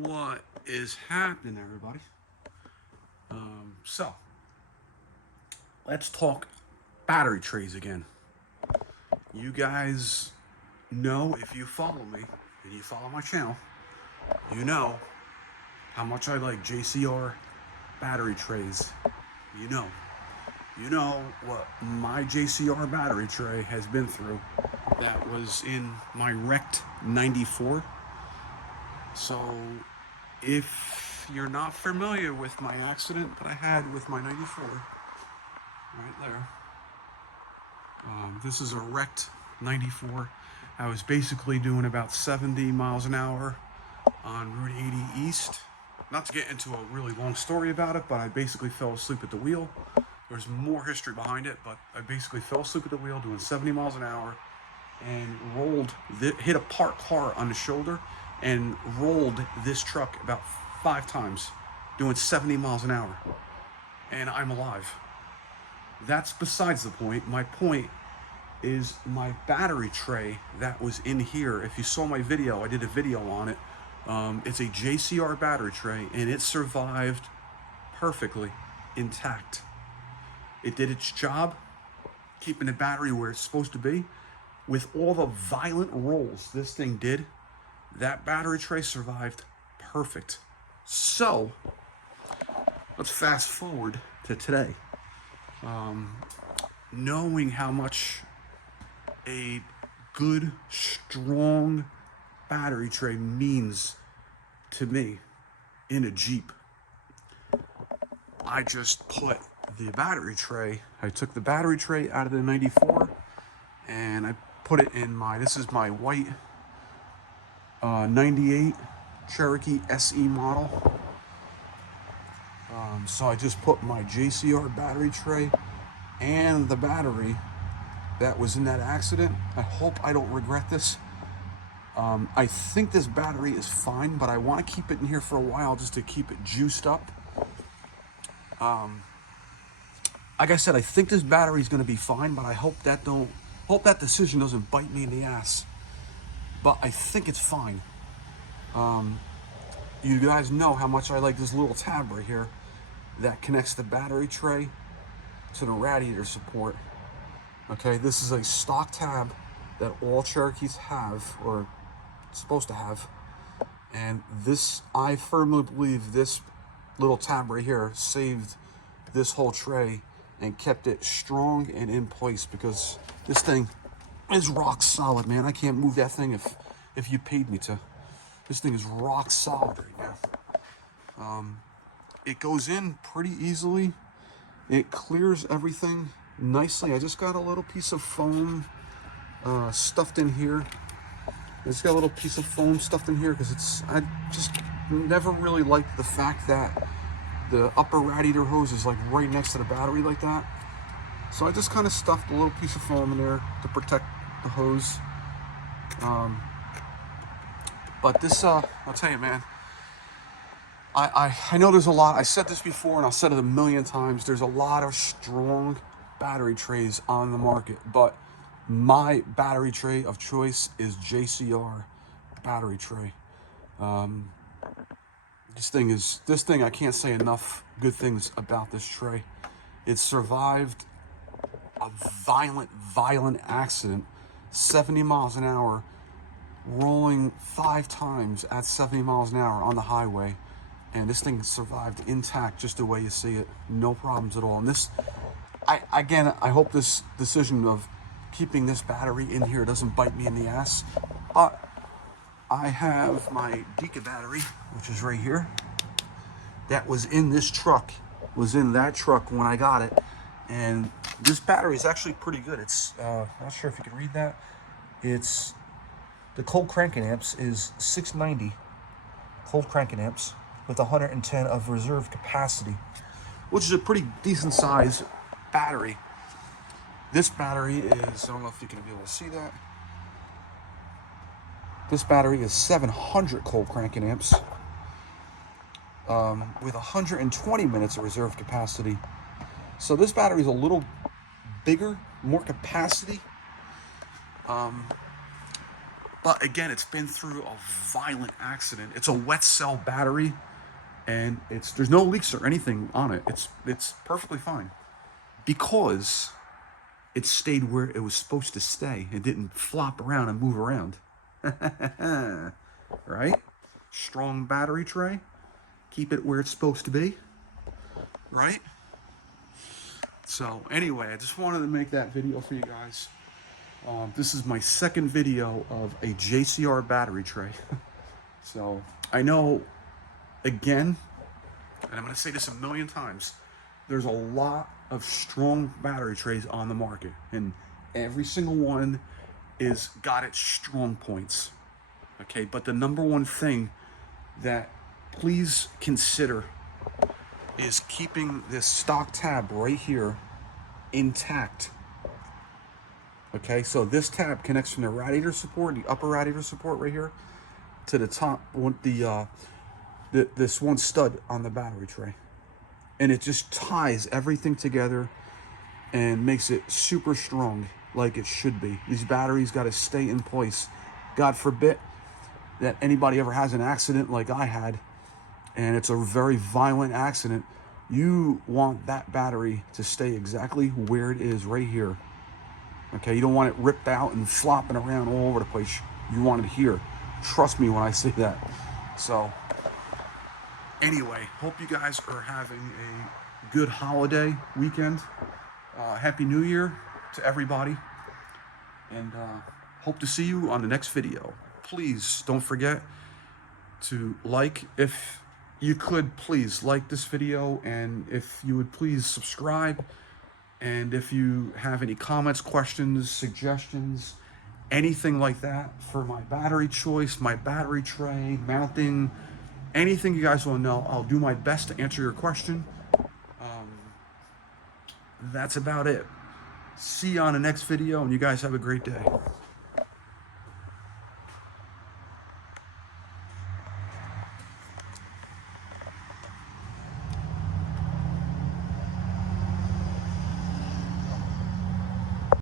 What is happening, everybody? So, let's talk battery trays again. You guys know, if you follow me and you follow my channel, you know how much I like JCR battery trays. You know. You know what my JCR battery tray has been through. That was in my wrecked 94. So, if you're not familiar with my accident that I had with my 94, right there, this is a wrecked 94. I was basically doing about 70 miles an hour on Route 80 East. Not to get into a really long story about it, but I basically fell asleep at the wheel. There's more history behind it, but I basically fell asleep at the wheel doing 70 miles an hour and hit a parked car on the shoulder and rolled this truck about 5 times doing 70 miles an hour. And I'm alive. That's besides the point. My point is my battery tray that was in here. If you saw my video, I did a video on it. It's a JCR battery tray, and it survived perfectly intact. It did its job, keeping the battery where it's supposed to be. With all the violent rolls this thing did, that battery tray survived perfect. So, let's fast forward to today. Knowing how much a good, strong battery tray means to me in a Jeep, I just put the battery tray, I took the battery tray out of the 94 and I put it in this is my white 98 Cherokee SE model. So I just put my JCR battery tray and the battery that was in that accident. I hope I don't regret this. I think this battery is fine, but I want to keep it in here for a while just to keep it juiced up. Like I said, I think this battery is going to be fine, but I hope that decision doesn't bite me in the ass. But I think it's fine. You guys know how much I like this little tab right here that connects the battery tray to the radiator support. Okay, this is a stock tab that all Cherokees have, or supposed to have. And this, I firmly believe this little tab right here saved this whole tray and kept it strong and in place, because this thing is rock solid, man. I can't move that thing if you paid me to. This thing is rock solid right now. It goes in pretty easily. It clears everything nicely. I just got a little piece of foam stuffed in here. I just got a little piece of foam stuffed in here because I just never really liked the fact that the upper radiator hose is like right next to the battery like that. So I just kind of stuffed a little piece of foam in there to protect the hose. But this, I'll tell you, man, I know there's a lot. I said this before and I'll say it a million times. There's a lot of strong battery trays on the market, but my battery tray of choice is JCR battery tray. This thing, I can't say enough good things about this tray. It survived a violent accident, 70 miles an hour, rolling 5 times at 70 miles an hour on the highway. And this thing survived intact just the way you see it. No problems at all. And this, I hope this decision of keeping this battery in here doesn't bite me in the ass. But I have my Deca battery, which is right here. That was in this truck, was in that truck when I got it. And this battery is actually pretty good. It's, not sure if you can read that. It's, the cold cranking amps is 690 cold cranking amps with 110 of reserve capacity, which is a pretty decent size battery. This battery is, I don't know if you can be able to see that. This battery is 700 cold cranking amps with 120 minutes of reserve capacity. So this battery is a little bigger, more capacity. But again, it's been through a violent accident. It's a wet cell battery, and there's no leaks or anything on it. It's perfectly fine because it stayed where it was supposed to stay. It didn't flop around and move around. Right? Strong battery tray. Keep it where it's supposed to be. Right? So anyway, I just wanted to make that video for you guys. This is my second video of a JCR battery tray. So I know, again, and I'm going to say this a million times, there's a lot of strong battery trays on the market, and every single one is got its strong points. Okay, but the number one thing that please consider is keeping this stock tab right here intact. Okay, so this tab connects from the radiator support, the upper radiator support right here, to the top, this one stud on the battery tray. And it just ties everything together and makes it super strong like it should be. These batteries got to stay in place. God forbid that anybody ever has an accident like I had, and it's a very violent accident. You want that battery to stay exactly where it is right here. Okay, you don't want it ripped out and flopping around all over the place. You want it here. Trust me when I say that. So, anyway, hope you guys are having a good holiday weekend. Happy New Year to everybody. And hope to see you on the next video. Please don't forget to like. If you could, please like this video. And if you would please subscribe. And if you have any comments, questions, suggestions, anything like that for my battery choice, my battery tray, mounting, anything you guys want to know, I'll do my best to answer your question. That's about it. See you on the next video, and you guys have a great day.